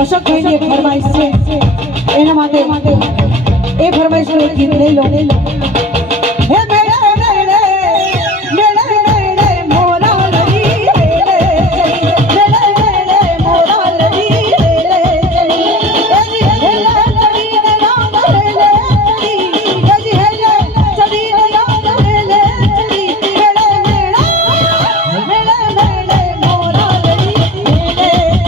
અશોકભાઈની એક ફરમાઈશ છે, એના માટે એ ફરમાઈશનું એક ગીત લઈ લો. હે મેળે મેળે મેળે મેળે મોરા લડી મેળે મેળે મેળે મોરા લડી મેળે એજી હેલે ચડીને નામ મેળે એજી હેલે ચડીને નામ મેળે મેળે મેળે મેળે મેળે મોરા લડી મેળે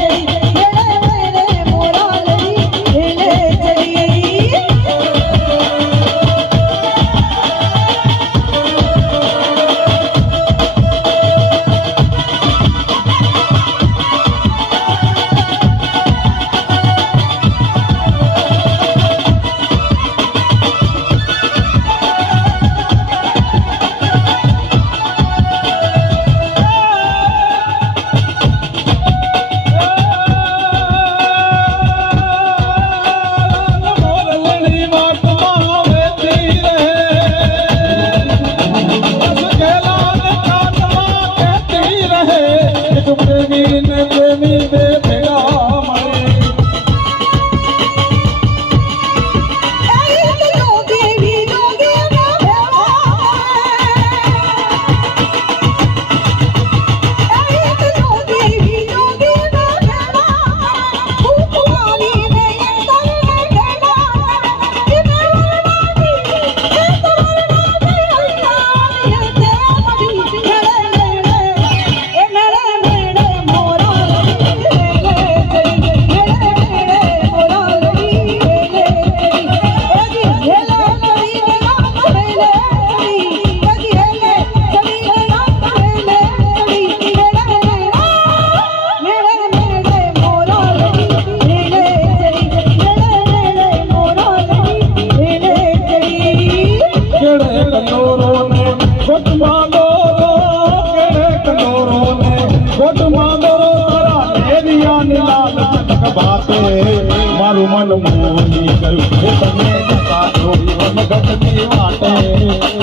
મારું મન મોહી ગયું તમે જતા જોઈ મન ગઢની વાટે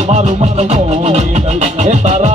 મારું મન મોહી ગયું તારા